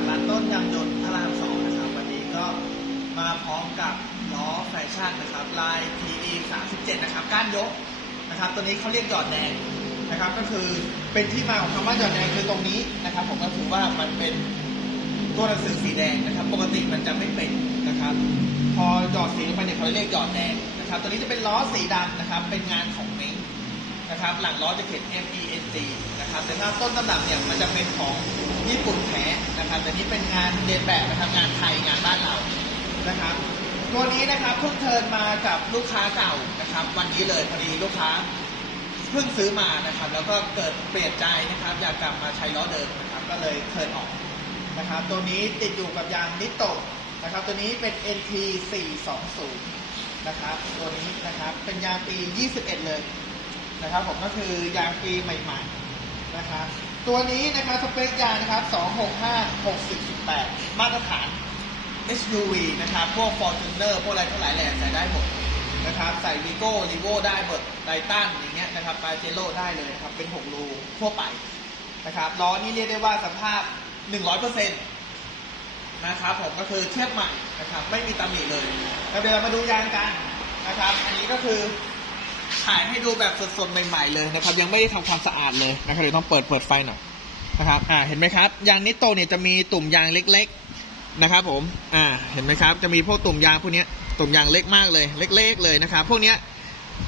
จากร้านต้นยางยนต์พระรามสองนะครับวันนี้ก็มาพร้อมกับล้อแฟชั่นนะครับลาย TE 37นะครับก้านยกนะครับ ตัวนี้เขาเรียกหยอดแดงนะครับก็คือเป็นที่มาของคำว่าหยอดแดงคือตรงนี้นะครับ ผมก็คือว่ามันเป็นตัวหนังสือสีแดงนะครับ ปกติมันจะไม่เป็นนะครับ พอหยอดสีลงไปเนี่ยเขาเรียกหยอดแดงนะครับ ตัวนี้จะเป็นล้อสีดำนะครับ เป็นงานของเม้งนะครับ หลังล้อจะเขียน M E N G นะครับแต่ถ้าต้นตำรับเนี่ยมันจะเป็นของญี่ปุ่นแท้นะครับแต่นี้เป็นงานเรียนแบบนะครับงานไทยงานบ้านเรานะครับ ตัวนี้นะครับเพิ่งเทิร์นมากับลูกค้าเก่านะครับ วันนี้เลยพอดีลูกค้าเพิ่งซื้อมานะครับ แล้วก็เกิดเปลี่ยนใจนะครับ อยากกลับมาใช้ล้อเดิมนะครับ ก็เลยเทิร์นออกนะครับ ตัวนี้ติดอยู่กับยางนิโตะนะครับ ตัวนี้เป็น NT 420นะครับ ตัวนี้นะครับเป็นยางปี 21 เลยนะครับผมก็คือยางปีใหม่ๆ นะครับตัวนี้นะครับสเปคยางนะครับ 265 60 18 มาตรฐาน SUV นะครับ พวก Fortuner พวกอะไรทั้งหลายแหล่ใส่ได้หมดนะครับ ใส่วีโก้รีโวได้หมดไททันอย่างเงี้ยนะครับปาเจโร่ได้เลยครับ เป็น 6 รูทั่วไปนะครับล้อนี่เรียกได้ว่าสภาพ 100%นะครับผมก็คือเทียบใหม่นะครับ ไม่มีตำหนิเลยแล้วเดี๋ยวเรามาดูยางกันนะครับ อันนี้ก็คือ ถ่ายให้ดูแบบสดๆใหม่ๆเลยนะครับ ยังไม่ได้ทำความสะอาดเลยนะครับเดี๋ยวต้องเปิดเปิดไฟหน่อยนะครับ อ่า เห็นไหมครับ ยางนิโตเนี่ยจะมีตุ่มยางเล็ก ๆนะครับ ผม อ่า เห็นไหมครับ จะมีพวกตุ่มยางพวกนี้ตุ่มยางเล็กมากเลย เล็ก ๆ เลยนะครับ พวกนี้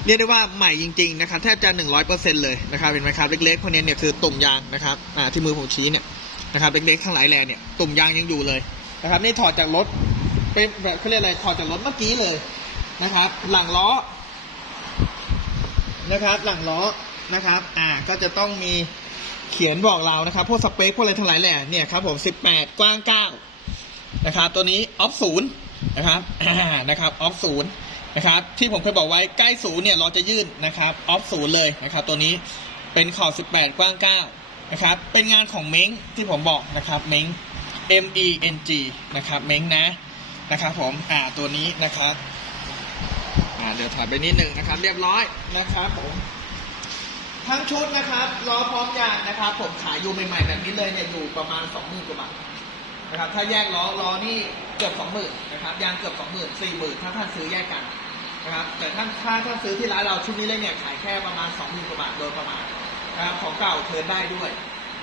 เรียกได้ว่าใหม่จริงๆนะครับแทบจะหนึ่งร้อยเปอร์เซ็นต์เลยนะครับ เห็นไหมครับ เล็กๆพวกนี้เนี่ยคือตุ่มยางนะครับ อ่า ที่มือผมชี้เนี่ยนะครับ เล็กๆทั้งหลายแหล่เนี่ย ตุ่มยางยังอยู่เลยนะครับ นี่ถอดจากรถเป็นแบบเขาเรียกอะไร ถอดจากรถเมื่อกี้เลยนะครับ หลังล้อ นะครับ หลังล้อนะครับ อ่าก็จะต้องมีเขียนบอกเรานะครับ พวกสเปคพวกอะไรทั้งหลายแหละเนี่ยครับผม18 กว้าง 9 นะครับ ตัวนี้ออฟศูนย์นะครับอ่านะครับออฟศูนย์นะครับ ที่ผมเคยบอกไว้ใกล้ศูนย์เนี่ยเราจะยื่นนะครับออฟศูนย์เลยนะครับ ตัวนี้เป็นขอบ 18 กว้าง 9 นะครับ เป็นงานของเม้งที่ผมบอกนะครับเม้ง M E N G นะครับเม้งนะนะครับผมอ่าตัวนี้นะครับ อ่าเดี๋ยวถอยไปนิดหนึ่งนะครับ เรียบร้อยนะครับผมทั้งชุดนะครับล้อพร้อมยางนะครับ ผมขายอยู่ใหม่ๆแบบนี้เลยเนี่ยอยู่ประมาณ2 0,000กว่าบาทนะครับ ถ้าแยกล้อล้อนี่เกือบ20,000นนะครับยางเกือบ20,000 40,000ถ้าท่านซื้อแยกกันนะครับ แต่ท่านถ้าท่านซื้อที่ร้านเราชุดนี้เลยเนี่ยขายแค่ประมาณ20,000กว่าบาทโดยประมาณนะครับของเก่าเทินได้ด้วย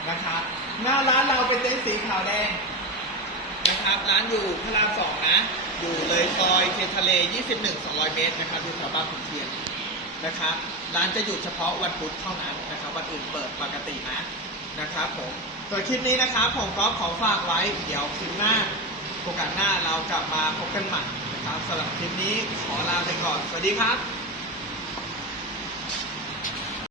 นะครับหน้าร้านเราเป็นเต็นท์สีขาวแดงนะครับร้านอยู่พระรามสองนะ อยู่เลยซอยเทนทะเล 21 200 เมตรนะครับอยู่แถวบางขุนเทียนนะครับร้านจะหยุดเฉพาะวันพุธเท่านั้นนะครับวันอื่นเปิดปกตินะนะครับผมส่วนคลิปนี้นะครับผมก็ขอฝากไว้เดี๋ยวคลิปหน้าโอกาสหน้าเรากลับมาพบกันใหม่นะครับสำหรับคลิปนี้ขอลาไปก่อน สวัสดีครับ